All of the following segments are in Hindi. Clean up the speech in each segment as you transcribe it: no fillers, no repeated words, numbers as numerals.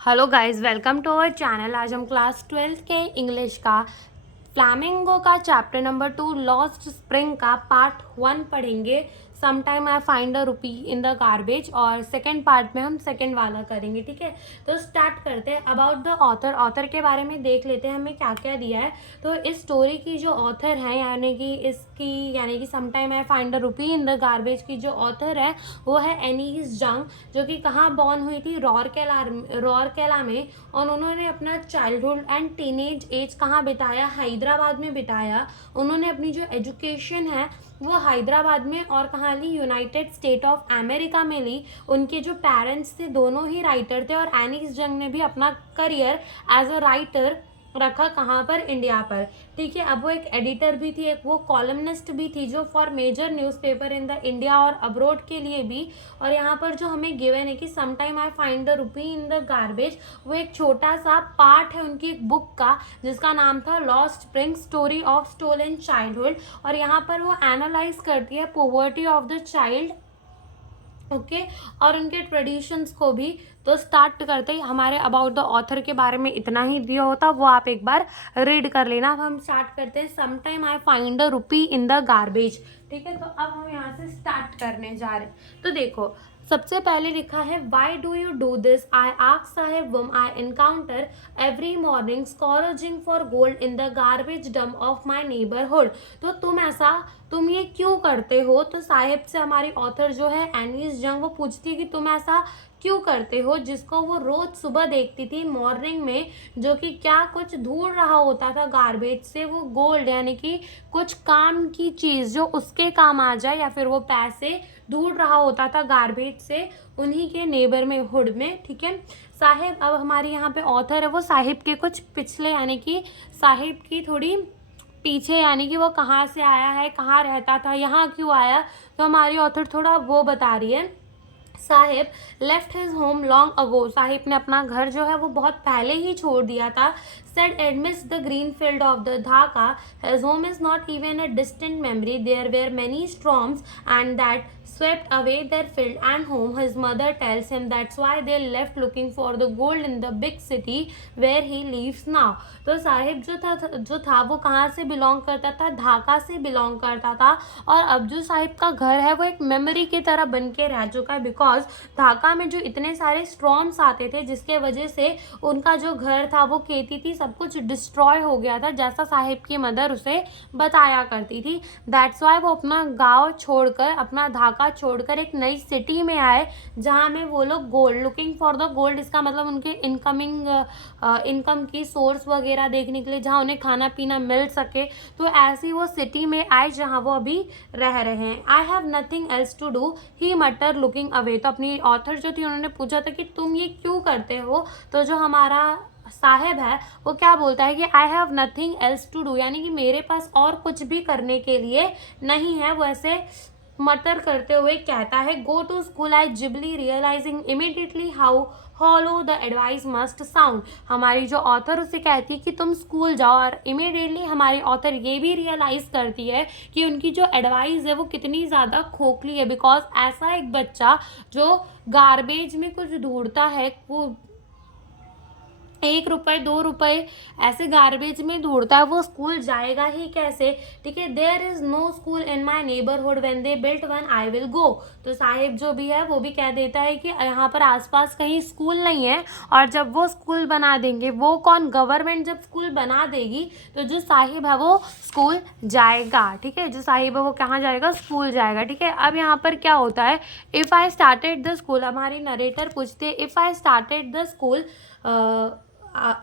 Hello guys, welcome to our channel. आज हम क्लास 12th के इंग्लिश का फ्लैमिंगो का चैप्टर नंबर 2 लॉस्ट स्प्रिंग का पार्ट 1 पढ़ेंगे। Sometime I find a rupee in the garbage, और सेकेंड पार्ट में हम सेकेंड वाला करेंगे। ठीक है, तो स्टार्ट करते हैं। अबाउट द ऑथर के बारे में देख लेते हैं हमें क्या क्या दिया है। तो इस स्टोरी की जो ऑथर है यानी कि sometime I find a rupee in the garbage की जो ऑथर है वो है एनीस जंग, जो कि कहाँ बॉर्न हुई थी, रौरकेला में। और उन्होंने अपना चाइल्डहुड एंड टीनेज एज कहाँ बिताया, हैदराबाद में बिताया। उन्होंने अपनी जो एजुकेशन है वो हैदराबाद में और कहाँ ली, यूनाइटेड स्टेट ऑफ अमेरिका में ली। उनके जो पेरेंट्स थे दोनों ही राइटर थे, और एनीस जंग ने भी अपना करियर एज अ राइटर रखा कहाँ पर, इंडिया पर। ठीक है, अब वो एक एडिटर भी थी, एक वो कॉलमनिस्ट भी थी जो for major newspaper in the India और अब्रोड के लिए भी। और यहाँ पर जो हमें गिवन है कि sometime I find the rupee in the garbage, वो एक छोटा सा पार्ट है उनकी एक बुक का जिसका नाम था Lost Spring story of stolen childhood. और यहाँ पर वो एनालाइज करती है poverty of the child, okay, और उनके ट्रेडिशंस को भी। तो स्टार्ट करते ही हमारे अबाउट द ऑथर के बारे में इतना ही दिया होता, वो आप एक बार रीड कर लेना। अब हम स्टार्ट करते हैं sometime I find a rupee in the garbage. ठीक है, तो अब हम यहाँ से स्टार्ट करने जा रहे हैं। तो देखो, सबसे पहले लिखा है, why do you do this, I ask Saheb whom I encounter every morning scrounging for gold in the garbage dump of my neighbourhood. तो तुम ये क्यों करते हो। तो साहिब से हमारी ऑथर जो है एनीस जंग, वो पूछती है कि तुम ऐसा क्यों करते हो, जिसको वो रोज सुबह देखती थी मॉर्निंग में, जो कि क्या कुछ ढूंढ रहा होता था गार्बेज से, वो गोल्ड यानी कि कुछ काम की चीज जो उसके काम आ जाए, या फिर वो पैसे ढूंढ रहा होता था गार्बेज से उन्हीं के नेबर में हुड में। ठीक है, साहिब, अब हमारी यहाँ पे ऑथर है वो साहिब के कुछ पिछले यानी कि साहिब की थोड़ी पीछे, यानी कि वो कहाँ से आया है, कहाँ रहता था, यहाँ क्यों आया, तो हमारी ऑथर थोड़ा वो बता रही है। Sahib left his home long ago, Sahib ने अपना घर जो है वो बहुत पहले ही छोड़ दिया था। Said admits the green field of the Dhaka, his home is not even a distant memory, there were many storms and that swept away their field and home. His mother tells him that's why they left looking for the gold in the big city where he lives now. तो साहिब जो था वो कहाँ से बिलोंग करता था, ढाका से बिलोंग करता था। और अब जो साहिब का घर है वो एक मेमोरी की तरह बन के रह चुका है, बिकॉज ढाका में जो इतने सारे स्टॉर्म्स आते थे जिसके वजह से उनका जो घर था, वो खेती थी, सब कुछ डिस्ट्रॉय हो गया था, जैसा साहिब की मदर उसे बताया करती थी। दैट्स वाई वो अपना गांव छोड़कर, अपना ढाका छोड़कर एक नई सिटी में आए, जहाँ में वो लोग gold, looking for the gold, इसका मतलब उनके इनकम की सोर्स वगैरह देखने के लिए, जहाँ उन्हें खाना पीना मिल सके। तो ऐसी वो सिटी में आए जहाँ वो अभी रह रहे हैं। I have nothing else to do, he mutter looking away. तो अपनी ऑथर जो थी उन्होंने पूछा था कि तुम ये क्यों करते हो। तो जो हमारा साहेब है वो क्या बोलता है कि I have nothing else to do, यानी कि मेरे पास और कुछ भी करने के लिए नहीं है। वो ऐसे मटर करते हुए कहता है, go to school I glibly, realising immediately how hollow the advice must sound. हमारी जो ऑथर उसे कहती है कि तुम स्कूल जाओ, और इमिडिएटली हमारी ऑथर ये भी रियलाइज करती है कि उनकी जो एडवाइस है वो कितनी ज़्यादा खोखली है, बिकॉज ऐसा एक बच्चा जो गार्बेज में कुछ ढूंढता है, वो 1 रुपए 2 रुपए ऐसे गार्बेज में ढूंढता है, वो स्कूल जाएगा ही कैसे। ठीक है, there is no school in my neighbourhood, when they built one I will go. तो साहिब जो भी है वो भी कह देता है कि यहाँ पर आसपास कहीं स्कूल नहीं है, और जब वो स्कूल बना देंगे, वो कौन, गवर्नमेंट जब स्कूल बना देगी, तो जो साहिब है वो स्कूल जाएगा। ठीक है, जो साहिब है वो कहाँ जाएगा, स्कूल जाएगा। ठीक है, अब यहाँ पर क्या होता है, if I started the school, हमारी नरेटर पूछते हैं, if I started the school,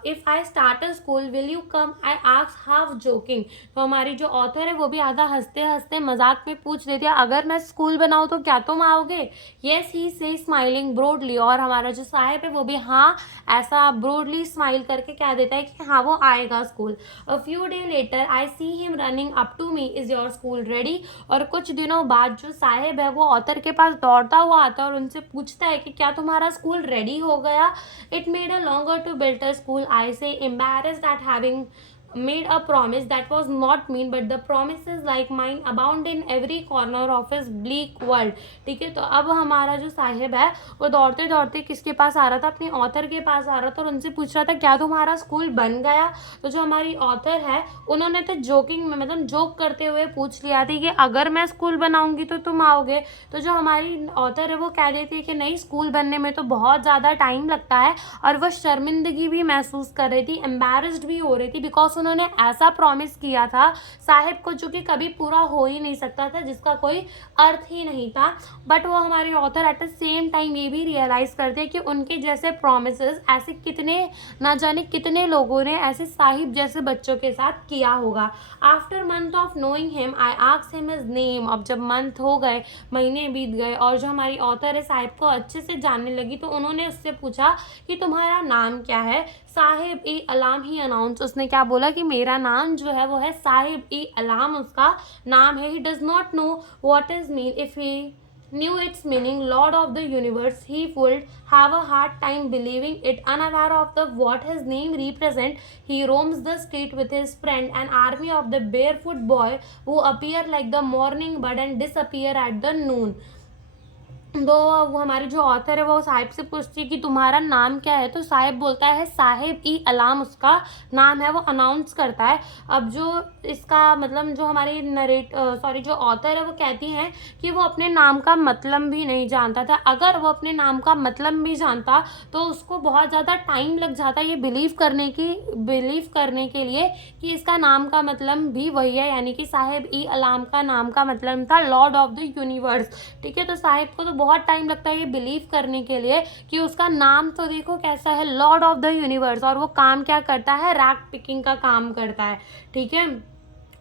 if I start a school will you come, I ask half joking. तो हमारी जो ऑथर है वो भी आधा हंसते हंसते मजाक में पूछ देती है, अगर मैं स्कूल बनाऊँ तो क्या तुम आओगे। येस ही से स्माइलिंग ब्रोडली, और हमारा जो साहिब है वो भी हाँ ऐसा ब्रोडली स्माइल करके कह देता है कि हाँ वो आएगा school. A few day later I see him running up to me, is your school ready. और कुछ दिनों बाद जो साहिब है वो ऑथर के पास दौड़ता हुआ आता है और उनसे पूछता है कि क्या तुम्हारा स्कूल रेडी हो गया। It made a longer to build a school. I say embarrassed at having made a promise that was not mean, but the promises like mine abound in every corner of his bleak world. ठीक है, तो अब हमारा जो साहिब है वो दौड़ते दौड़ते किसके पास आ रहा था, अपने ऑथर के पास आ रहा था और उनसे पूछ रहा था क्या तुम्हारा स्कूल बन गया। तो जो हमारी ऑथर है उन्होंने तो जोकिंग में मतलब जोक करते हुए पूछ लिया थी कि अगर मैं स्कूल बनाऊंगी तो तुम आओगे। तो जो हमारी ऑथर है वो कह रही थी कि नहीं, स्कूल बनने में तो बहुत ज़्यादा टाइम लगता है, और वह शर्मिंदगी भी महसूस कर रही थी, एम्बेरस्ड भी हो रही थी, बिकॉज उन्होंने ऐसा प्रॉमिस किया था साहिब को जो कि कभी पूरा हो ही नहीं सकता था, जिसका कोई अर्थ ही नहीं था। बट वो हमारी author at the same time ये भी रियलाइज़ करते हैं कि उनके जैसे प्रोमिसेस ऐसे कितने, ना जाने कितने लोगों ने ऐसे साहिब जैसे बच्चों के साथ किया होगा। After month of knowing him I asked him his name. अब जब मंथ हो गए, महीने बीत गए और जो हमारी ऑथर है साहिब को अच्छे से जानने लगी, तो उन्होंने उससे पूछा कि तुम्हारा नाम क्या है। साहिब ई अलाम ही अनाउंस, उसने क्या बोला कि मेरा नाम जो है वो है साहिब ई अलाम, उसका नाम है। He does not know what is mean, if he knew its meaning, Lord of the universe, he would have a hard time believing it. Unaware of the what his name represent, he roams the street with his friend, an army of the barefoot boy who appear like the morning bud and disappear at the noon. तो वो हमारी जो ऑथर है वो साहिब से पूछती है कि तुम्हारा नाम क्या है। तो साहिब बोलता है साहिब ई अलाम उसका नाम है, वो अनाउंस करता है। अब जो इसका मतलब जो हमारी जो ऑथर है वो कहती हैं कि वो अपने नाम का मतलब भी नहीं जानता था। अगर वो अपने नाम का मतलब भी जानता तो उसको बहुत ज़्यादा टाइम लग जाता ये बिलीव करने के लिए कि इसका नाम का मतलब भी वही है, यानी कि साहिब ई अलाम का नाम का मतलब था लॉर्ड ऑफ द यूनिवर्स। ठीक है, तो साहिब को तो बहुत टाइम लगता है ये बिलीव करने के लिए कि उसका नाम तो देखो कैसा है, लॉर्ड ऑफ द यूनिवर्स, और वो काम क्या करता है, रैक पिकिंग का काम करता है। ठीक है,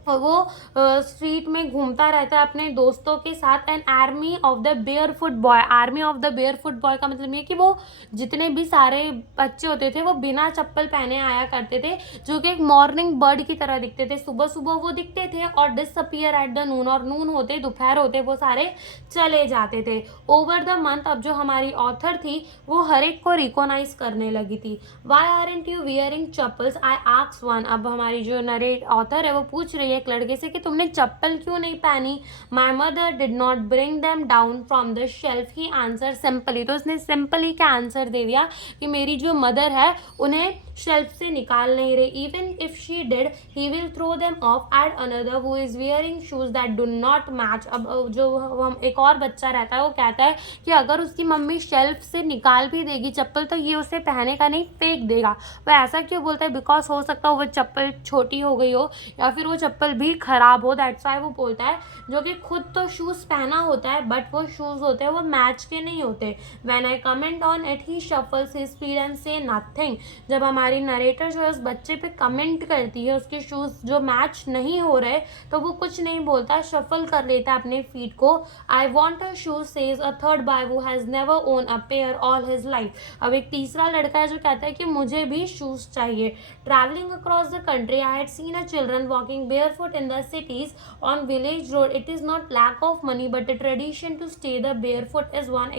और वो स्ट्रीट में घूमता रहता है अपने दोस्तों के साथ। An army of the barefoot boy, army of the barefoot boy का मतलब ये कि वो जितने भी सारे बच्चे होते थे वो बिना चप्पल पहने आया करते थे, जो कि एक मॉर्निंग बर्ड की तरह दिखते थे। सुबह सुबह वो दिखते थे और डिसअपियर एट द नून, और नून होते दोपहर होते वो सारे चले जाते थे। ओवर द मंथ अब जो हमारी ऑथर थी वो हर एक को रिकॉग्नाइज करने लगी थी। Why aren't you wearing chappals, I asked one. अब हमारी जो नरेट ऑथर है वो पूछ रही है एक लड़के से कि तुमने चप्पल क्यों नहीं पहनी। My mother did not bring them down from the shelf, he answer simply. तो उसने सिंपली क्या आंसर दे दिया कि मेरी जो मदर है उन्हें शेल्फ से निकाल नहीं रही। Even if she did he will throw them off at another who is wearing shoes that do not match. अब जो हम एक और बच्चा रहता है वो कहता है कि अगर उसकी मम्मी शेल्फ से निकाल भी देगी चप्पल तो ये उसे पहने का नहीं, फेंक देगा। वह ऐसा क्यों बोलता है, बिकॉज हो सकता हो वो चप्पल छोटी हो गई हो या फिर वो चप्पल भी खराब हो, दैट्स वाई वो बोलता है। जो कि खुद तो शूज़ पहना होता है बट वो शूज़ होते हैं वो मैच के नहीं होते। When I comment on it he shuffles his feet and से नथिंग। जब हमारी नरेटर जो है उस बच्चे पे कमेंट करती है उसके शूज़ जो मैच नहीं हो रहे तो वो कुछ नहीं बोलता, शफल कर लेता है अपने फीट को। I want a shoes says a third boy who has never own a pair all his life. अब एक तीसरा लड़का है जो कहता है कि मुझे भी शूज़ चाहिए। Travelling across the country I had seen a children walking barefoot in the cities on village road. It is not lack of money but a tradition to stay the barefoot is one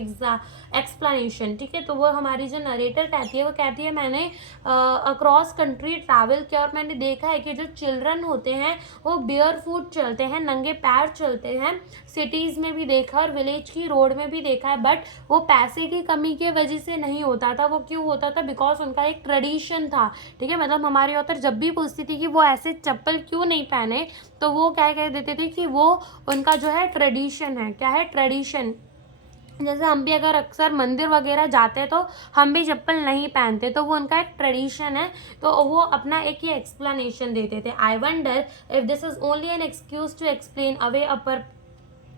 explanation. ठीक है, तो वो हमारी जो नरेटर कहती है वो कहती है मैंने अक्रॉस कंट्री ट्रैवल किया और मैंने देखा है कि जो चिल्ड्रन होते हैं वो बेयरफुट चलते हैं, नंगे पैर चलते हैं। सिटीज़ में भी देखा और विलेज की रोड में भी देखा है, बट वो पैसे की कमी की वजह से नहीं होता था। वो क्यों होता था, बिकॉज उनका एक ट्रेडिशन था। ठीक है, मतलब हमारी ऑथर जब भी पूछती थी कि वो ऐसे चप्पल क्यों नहीं पहने तो वो क्या कह देते थे कि वो उनका जो है ट्रेडिशन है। क्या है, ट्रेडिशन। जैसे हम भी अगर अक्सर मंदिर वगैरह जाते हैं तो हम भी चप्पल नहीं पहनते, तो वो उनका एक ट्रेडिशन है, तो वो अपना एक ही एक्सप्लेनेशन देते थे। I wonder if this is only an excuse to explain away a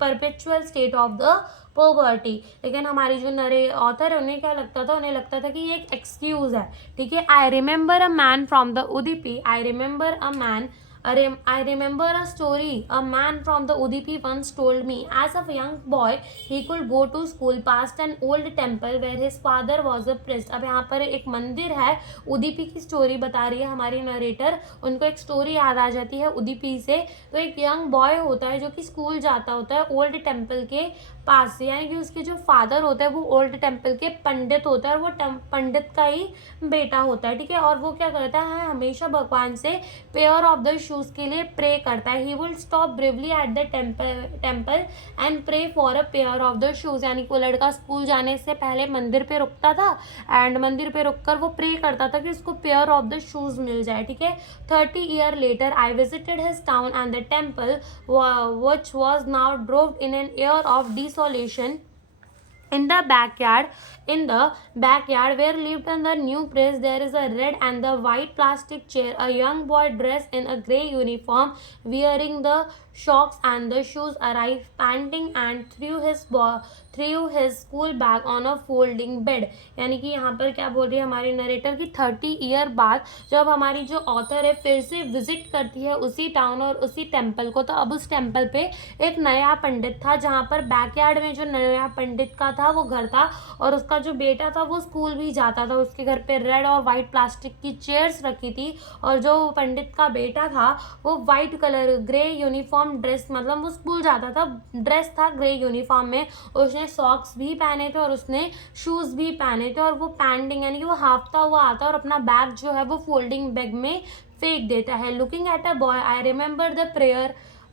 perpetual state of the poverty. लेकिन हमारी जो ऑथर है उन्हें क्या लगता था, उन्हें लगता था कि ये एक एक्सक्यूज़ है। ठीक है, I remember a man from the Udupi, I remember a man I remember a story a man from the Udupi once told me. As a young boy, he could go to school past an old temple where his father was a priest. अब यहाँ पर एक मंदिर है, उदीपी की स्टोरी बता रही है हमारी नरेटर, उनको एक स्टोरी याद आ जाती है उदीपी से। तो एक यंग बॉय होता है जो कि स्कूल जाता होता है ओल्ड टेम्पल के पास से, यानी कि उसके जो फादर होता है वो ओल्ड टेम्पल के पंडित होता है और वो पंडित का ही बेटा होता है, ठीक है। और वो क्या करता है, हमेशा भगवान से पेयर ऑफ द शूज के लिए प्रे करता है। He will stop bravely at the temple and pray for a pair of the shoes, यानी कि वो लड़का स्कूल जाने से पहले मंदिर पे रुकता था एंड मंदिर पे रुककर वो प्रे करता था कि उसको पेयर ऑफ द शूज मिल जाए, ठीक है। 30 year later I visited his town and the temple which was now dwarfed in an air of desolation. In the backyard where lived the new priest, there is a red and the white plastic chair. A young boy dressed in a grey uniform, wearing the socks and the shoes, arrived panting and threw his school bag on a folding bed. यानी कि यहाँ पर क्या बोल रही है हमारी नरेटर की 30 ईयर बाद जब हमारी जो ऑथर है फिर से विजिट करती है उसी टाउन और उसी टेम्पल को, तो अब उस टेम्पल पे एक नया पंडित था, जहाँ पर बैकयार्ड में जो नया पंडित का था वो घर था और उसका जो बेटा था वो स्कूल भी जाता था। उसके घर पे रेड और वाइट प्लास्टिक की चेयर्स रखी थी और जो पंडित का बेटा था वो white colour grey uniform dress, मतलब वो स्कूल जाता था, ड्रेस था ग्रे यूनिफॉर्म में, उसने सॉक्स भी पहने थे और उसने शूज भी पहने थे और वो पैंटिंग यानी कि वो हाफता हुआ आता और अपना बैग जो है वो फोल्डिंग बैग में फेंक देता है। Looking at a boy I remember the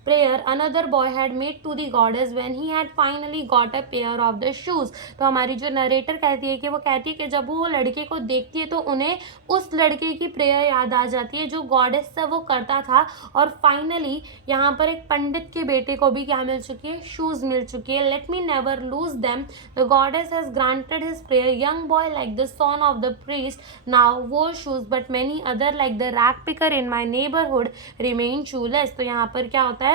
prayer another boy had made to the goddess when he had finally got a pair of the shoes. तो हमारी जो नरेटर कहती है कि वो कहती है कि जब वो लड़के को देखती है तो उन्हें उस लड़के की प्रेयर याद आ जाती है जो गॉडेस से वो करता था और फाइनली यहाँ पर एक पंडित के बेटे को भी क्या मिल चुकी है, शूज मिल चुकी है। Let me never lose them, the goddess has granted his prayer. Young boy like the son of the priest now wore shoes but many other like the rag picker in my neighbourhood remain shoeless. तो यहाँ पर क्या होता है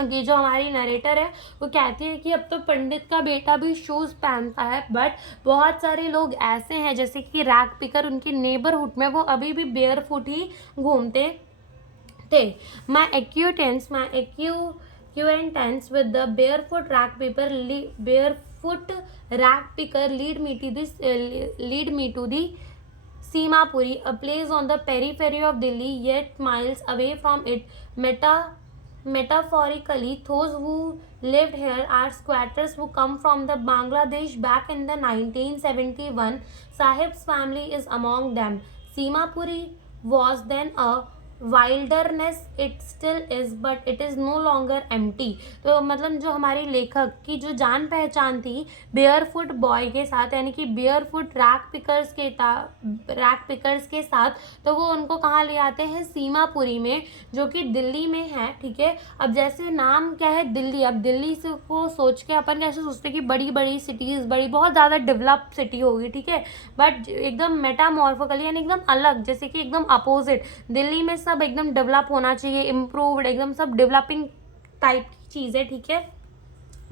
कि जो हमारी नरेटर है वो कहती है कि अब तो पंडित का बेटा भी शूज़ पहनता है, बट बहुत सारे लोग ऐसे हैं जैसे कि रैक पिकर उनकी नेबरहुड में वो अभी भी बेयर फुट ही घूमते थे। माई एक्यूटेंस with the barefoot rack picker lead me to the Simapuri, a place on the periphery of Delhi, yet miles away from it. Metaphorically, those who lived here are squatters who come from the Bangladesh back in the 1971. Sahib's family is among them. Simapuri was then a wilderness, it still is, but it is no longer empty. तो मतलब जो हमारी लेखक की जो जान पहचान थी बेयरफुट बॉय के साथ, यानी कि बेयरफुट रैक पिकर्स के साथ, तो वो उनको कहाँ ले आते हैं, सीमापुरी में, जो कि दिल्ली में है, ठीक है। अब जैसे नाम क्या है, दिल्ली, अब दिल्ली से को सोच के अपन कैसे सोचते हैं कि बड़ी बड़ी सिटीज़, बड़ी बहुत ज़्यादा डेवलप सिटी होगी, ठीक है, बट एकदम मेटामॉर्फिकली यानी एकदम अलग, जैसे कि एकदम अपोजिट। दिल्ली में सब एकदम डेवलप होना चाहिए, इम्प्रूव्ड, एकदम सब डेवलपिंग टाइप की चीज़ है, ठीक है।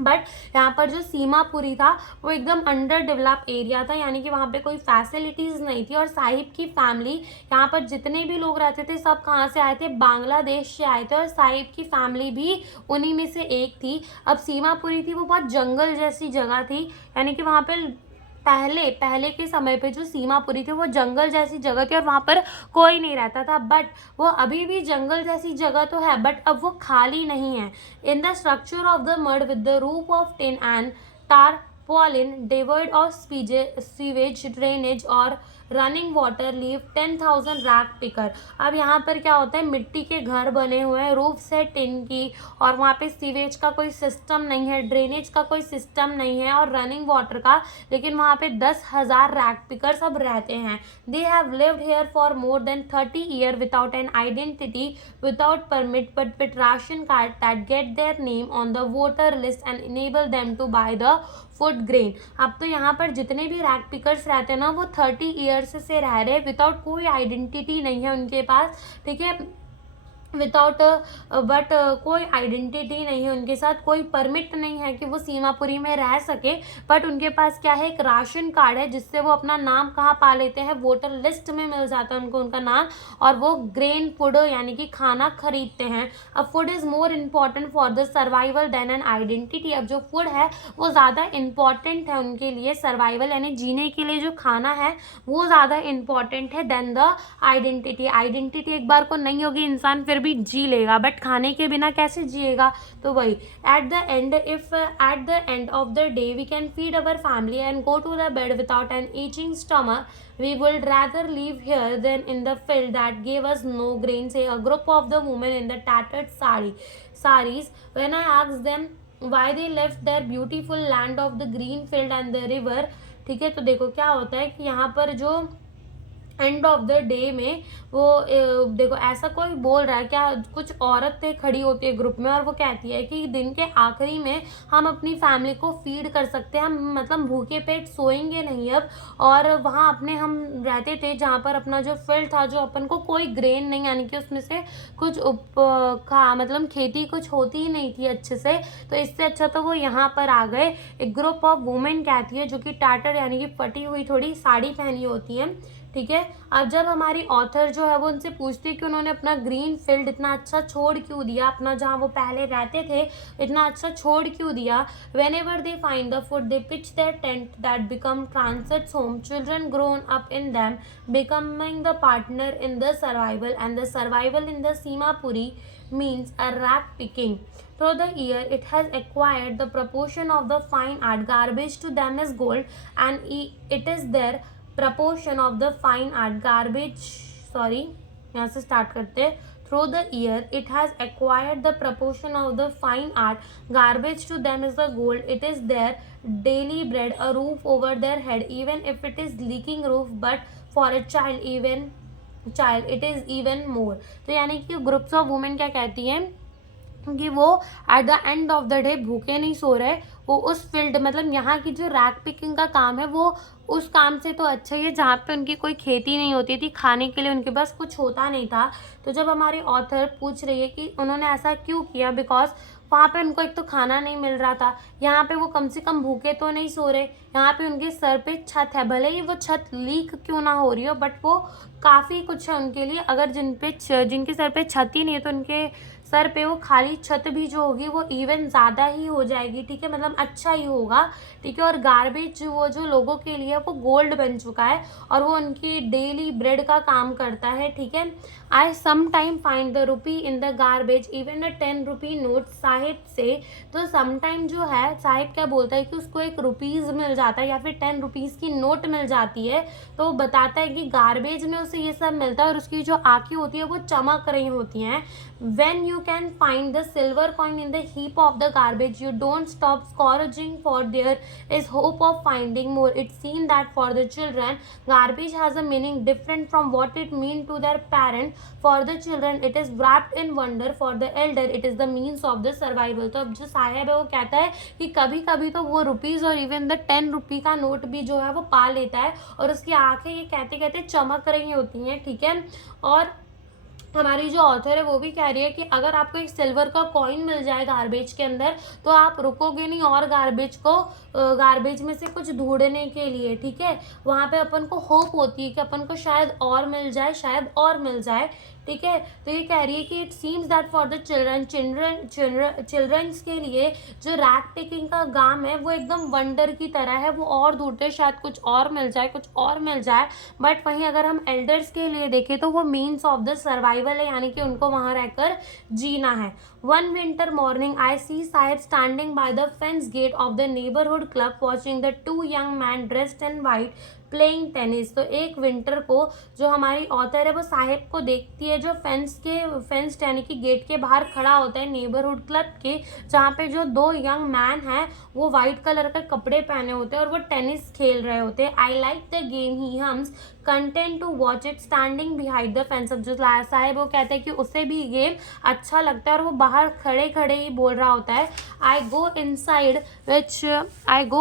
बट यहाँ पर जो सीमापुरी था वो एकदम अंडर डेवलप एरिया था, यानी कि वहाँ पे कोई फैसिलिटीज़ नहीं थी। और साहिब की फैमिली, यहाँ पर जितने भी लोग रहते थे सब कहाँ से आए थे, बांग्लादेश से आए थे, और साहिब की फैमिली भी उन्हीं में से एक थी। अब सीमापुरी थी वो बहुत जंगल जैसी जगह थी, यानी कि वहाँ पे पहले के समय पे जो सीमापुरी थी वो जंगल जैसी जगह थी और वहाँ पर कोई नहीं रहता था, बट वो अभी भी जंगल जैसी जगह तो है, बट अब वो खाली नहीं है। In the structure of the mud with the roof of tin and tarpaulin devoid of sewage drainage और running water live 10,000 rag picker. अब यहाँ पर क्या होता है, मिट्टी के घर बने हुए हैं, रूफ से टिन की, और वहाँ पे सीवेज का कोई सिस्टम नहीं है, ड्रेनेज का कोई सिस्टम नहीं है और रनिंग वाटर का, लेकिन वहाँ पे 10,000 रैक पिकर सब रहते हैं। They have lived here for more than 30 year without an identity, without permit, but with ration card that get their name on the voter list and enable them to buy the food grain. अब तो यहाँ पर जितने भी रैक पिकर्स रहते हैं ना वो 30 ईयर्स से रह रहे हैं, विदाउट कोई आइडेंटिटी नहीं है उनके पास, ठीक है, विदाउट बट कोई आइडेंटिटी नहीं है उनके साथ, कोई परमिट नहीं है कि वो सीमापुरी में रह सके, बट उनके पास क्या है, एक राशन कार्ड है जिससे वो अपना नाम कहाँ पा लेते हैं, वोटर लिस्ट में मिल जाता है उनको उनका नाम, और वो ग्रेन फूड यानी कि खाना खरीदते हैं। अब food is more important for the survival than an identity. अब जो फूड है वो ज़्यादा इम्पॉर्टेंट है उनके लिए, सर्वाइवल यानी जीने के लिए जो खाना है वो ज़्यादा इम्पॉर्टेंट है देन द आइडेंटिटी। आइडेंटिटी एक बार को नहीं होगी, इंसान फिर भी जी लेगा, बट खाने के बिना कैसे जिएगा। तो वही at the end, if at the end of the day we can feed our family and go to the bed without an itching stomach, we would rather live here than in the field that gave us no grain, say a group of the women in the tattered saris. When I asked them why they left their beautiful land of the green field and the river, ठीक है, तो देखो क्या होता है कि यहाँ पर जो एंड ऑफ द डे में वो देखो ऐसा कोई बोल रहा है, क्या कुछ औरतें खड़ी होती है ग्रुप में और वो कहती है कि दिन के आखिरी में हम अपनी फैमिली को फीड कर सकते हैं, हम मतलब भूखे पेट सोएंगे नहीं अब। और वहाँ अपने हम रहते थे जहाँ पर अपना जो फील्ड था, जो अपन को कोई ग्रेन नहीं, यानी कि उसमें से कुछ मतलब खेती कुछ होती ही नहीं थी अच्छे से, तो इससे अच्छा तो वो यहाँ पर आ गए। एक ग्रुप ऑफ वुमेन कहती है जो कि टाटर यानी कि फटी हुई थोड़ी साड़ी पहनी होती है, ठीक है। अब जब हमारी ऑथर जो है वो उनसे पूछती है कि उन्होंने अपना ग्रीन फील्ड इतना अच्छा छोड़ क्यों दिया, अपना जहाँ वो पहले रहते थे इतना अच्छा छोड़ क्यों दिया। Whenever they find the food they pitch their tent that become transits home, children grown up in them becoming the partner in the survival, and the survival in the Seemapuri means a rag picking. Through the year, it has acquired the proportion of the fine art. Garbage to them is gold, and it is their proportion of the fine art. Garbage, sorry, यहाँ से start करते हैं. Through the year, it has acquired the proportion of the fine art. Garbage to them is the gold. It is their daily bread, a roof over their head, even if it is leaking roof. But for a child it is even more. तो यानी कि ग्रुप्स ऑफ वुमेन क्या कहती हैं कि वो eight the end of the day भूखे नहीं सो रहे, वो उस फील्ड मतलब यहाँ की जो रैक पिकिंग का काम है वो उस काम से तो अच्छा ही है जहाँ पे उनकी कोई खेती नहीं होती थी, खाने के लिए उनके पास कुछ होता नहीं था। तो जब हमारी ऑथर पूछ रही है कि उन्होंने ऐसा क्यों किया, बिकॉज वहाँ पे उनको एक तो खाना नहीं मिल रहा था, यहाँ पे वो कम से कम भूखे तो नहीं सो रहे, यहाँ पे उनके सर पे छत है, भले ही वो छत लीक क्यों ना हो रही हो, बट वो काफ़ी कुछ है उनके लिए। अगर जिनके सर पे छत ही नहीं है तो उनके सर पे वो खाली छत भी जो होगी वो इवन ज़्यादा ही हो जाएगी, ठीक है, मतलब अच्छा ही होगा, ठीक है। और गार्बेज वो जो लोगों के लिए वो गोल्ड बन चुका है और वो उनकी डेली ब्रेड का काम करता है, ठीक है। I some time find the rupee in the garbage even a 10 rupee note, साहिब से। तो समटाइम जो है साहिब क्या बोलता है कि उसको एक रुपीज़ मिल जाता है या फिर 10 रुपीज़ की नोट मिल जाती है, तो वो बताता है कि गार्बेज में उसे ये सब मिलता है और उसकी जो आँखें होती है वो चमक रही होती हैं। When you can find the silver coin in the heap of the garbage, you don't stop scourging, for there is hope of finding more. It's seen that for the children, garbage has a meaning different from what it means to their parent. For the children, it is wrapped in wonder. For the elder, it is the means of the survival. तो अब जो साहेब है वो कहता है कि कभी कभी तो वो रुपीज़ और इवन द 10 रुपी का नोट भी जो है वो पा लेता है और उसकी आंखें ये कहते कहते चमक रही होती हैं, ठीक है। और हमारी जो ऑथर है वो भी कह रही है कि अगर आपको एक सिल्वर का कॉइन मिल जाए गार्बेज के अंदर तो आप रुकोगे नहीं और गार्बेज में से कुछ ढूंढने के लिए, ठीक है। वहाँ पे अपन को होप होती है कि अपन को शायद और मिल जाए, शायद और मिल जाए, ठीक है। तो ये कह रही है कि it seems that for the childrens के लिए जो रैक पिकिंग का काम है वो एकदम वंडर की तरह है, वो और ढूंढते शायद कुछ और मिल जाए, कुछ और मिल जाए। बट वहीं अगर हम एल्डर्स के लिए देखें तो वो मीन्स ऑफ द सर्वाइवल है, यानी कि उनको वहाँ रहकर जीना है। One winter morning, I see Sahib standing by the fence gate of the neighborhood club, watching the two young men dressed in white playing tennis. तो एक विंटर को जो हमारी ऑथर है वो साहिब को देखती है जो फेंस यानी कि गेट के बाहर खड़ा होता है नेबरहुड क्लब के, जहाँ पे जो दो यंग मैन हैं वो वाइट कलर के कपड़े पहने होते हैं और वो टेनिस खेल रहे होते हैं। I like the game he hums content to watch it standing behind the fence. अब जो साहिब वो कहते हैं कि उसे भी गेम अच्छा लगता है और वो बाहर खड़े खड़े ही बोल रहा होता है I go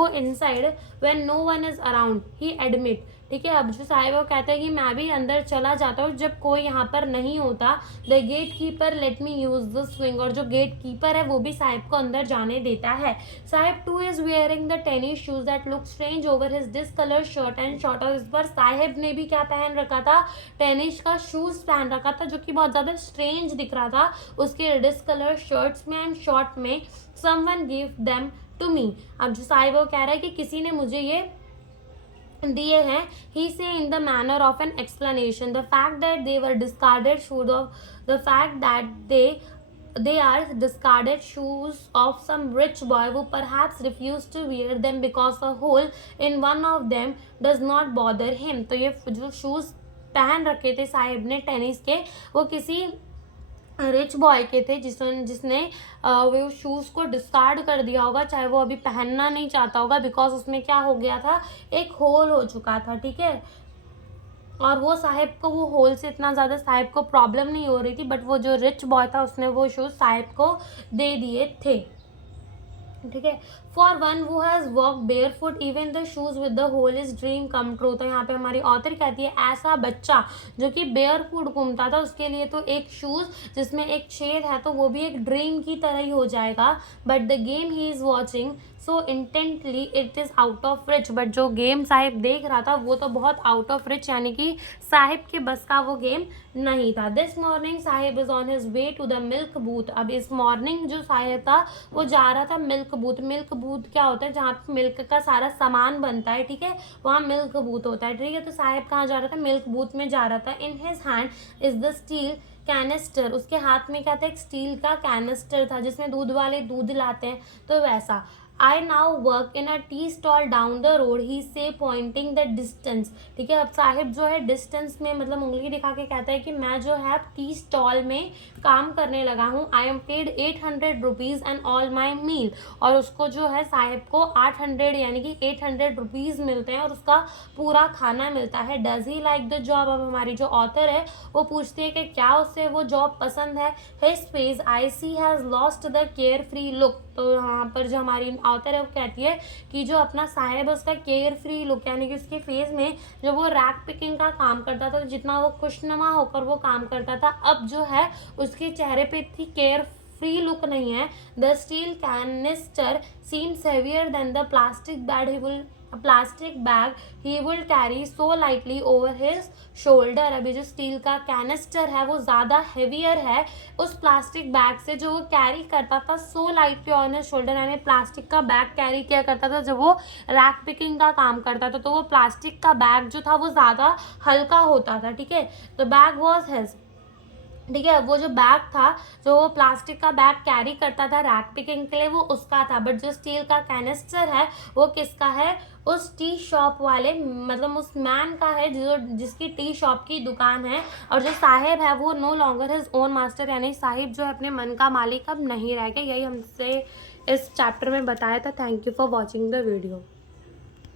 inside when no one is around, he admit, ठीक है। अब जो साहिब वो कहता है कि मैं भी अंदर चला जाता हूँ जब कोई यहाँ पर नहीं होता। The gatekeeper let me use the swing, और जो गेट कीपर है वो भी साहिब को अंदर जाने देता है। Sahib two is wearing the tennis shoes that look strange over his discolour shirt and short, और इस बार साहिब ने भी क्या पहन रखा था, टेनिस का शूज पहन रखा था जो कि बहुत ज्यादा स्ट्रेंज दिख रहा था उसके डिसकलर शर्ट्स में एंड शॉर्ट में। Someone give them to me. अब जो साहिब वो कह रहा है कि किसी ने मुझे ये दिए हैं। ही से in the manner of an explanation the fact that they were discarded shoes of the fact that they are discarded shoes of some rich boy who perhaps refused to wear them because a hole in one of them does not bother him। तो ये जो शूज पहन रखे थे साहिब ने टेनिस के, वो किसी रिच बॉय के थे जिसने वो शूज़ को डिस्कार्ड कर दिया होगा, चाहे वो अभी पहनना नहीं चाहता होगा, बिकॉज उसमें क्या हो गया था, एक होल हो चुका था। ठीक है। और वो साहिब को वो होल से इतना ज़्यादा साहिब को प्रॉब्लम नहीं हो रही थी, बट वो जो रिच बॉय था उसने वो शूज़ साहिब को दे दिए थे। ठीक है। For one who has walk barefoot even the shoes with the hole is dream come true. तो यहाँ पे हमारी ऑथर कहती है ऐसा बच्चा जो कि बेयर फुट घूमता था उसके लिए तो एक शूज जिसमें एक छेद है तो वो भी एक ड्रीम की तरह ही हो जाएगा। But the game he is watching so intently it is out of rich. But जो गेम साहिब देख रहा था वो तो बहुत आउट ऑफ रिच, यानी कि साहिब के बस का वो गेम नहीं था। This morning Saheb is on his way to the milk booth. अब इस मॉर्निंग जो साहिब था वो जा रहा था मिल्क बूथ। मिल्क बूथ क्या होता है, जहाँ पे मिल्क का सारा सामान बनता है। ठीक है, वहाँ मिल्क बूथ होता है। ठीक है, तो साहिब कहाँ जा रहा था, मिल्क बूथ में जा रहा था। In his hand is the steel canister. उसके हाथ में क्या था, एक स्टील का कैनिस्टर था जिसमें दूध वाले दूध लाते हैं, तो वैसा। I now work in a tea stall down the road, he say pointing the distance। ठीक है, अब साहिब जो है डिस्टेंस में मतलब उंगली दिखा के कहता है कि मैं जो है टी स्टॉल में काम करने लगा हूँ। I am paid 800 rupees and all my meal. और उसको जो है साहिब को 800 यानी कि 800 रुपीज़ मिलते हैं और उसका पूरा खाना मिलता है। Does he like the job. अब हमारी जो ऑथर है वो पूछती है कि क्या उससे वो जॉब पसंद है। His face I see has lost the carefree look. तो यहाँ पर जो हमारी ऑथर है वो कहती है कि जो अपना साहिब है उसका केयर फ्री लुक, यानी कि उसके फेस में जो वो रैक पिकिंग का काम करता था, जितना वो खुशनुमा होकर वो काम करता था, अब जो है उसके चेहरे पे इतनी केयर फ्री लुक नहीं है। The steel canister seems heavier than the plastic bag he will carry so lightly over his shoulder. अभी जो स्टील का कैनिस्टर है वो ज़्यादा हेवियर है उस प्लास्टिक बैग से जो वो कैरी करता था so lightly on his shoulder, यानी प्लास्टिक का बैग कैरी किया करता था जब वो रैक पिकिंग का काम करता था, तो वो प्लास्टिक का बैग जो था वो ज़्यादा हल्का होता था। ठीक है, तो बैग वॉज हिज। ठीक है, वो जो बैग था जो वो प्लास्टिक का बैग कैरी करता था रैक पिकिंग के लिए वो उसका था। बट जो स्टील का कैनिस्टर है वो किसका है, उस टी शॉप वाले मतलब उस मैन का है जिसकी टी शॉप की दुकान है। और जो साहिब है वो no longer his own master, यानी साहिब जो है अपने मन का मालिक अब नहीं रह गया। यही हमसे इस चैप्टर में बताया था। Thank you for watching the video.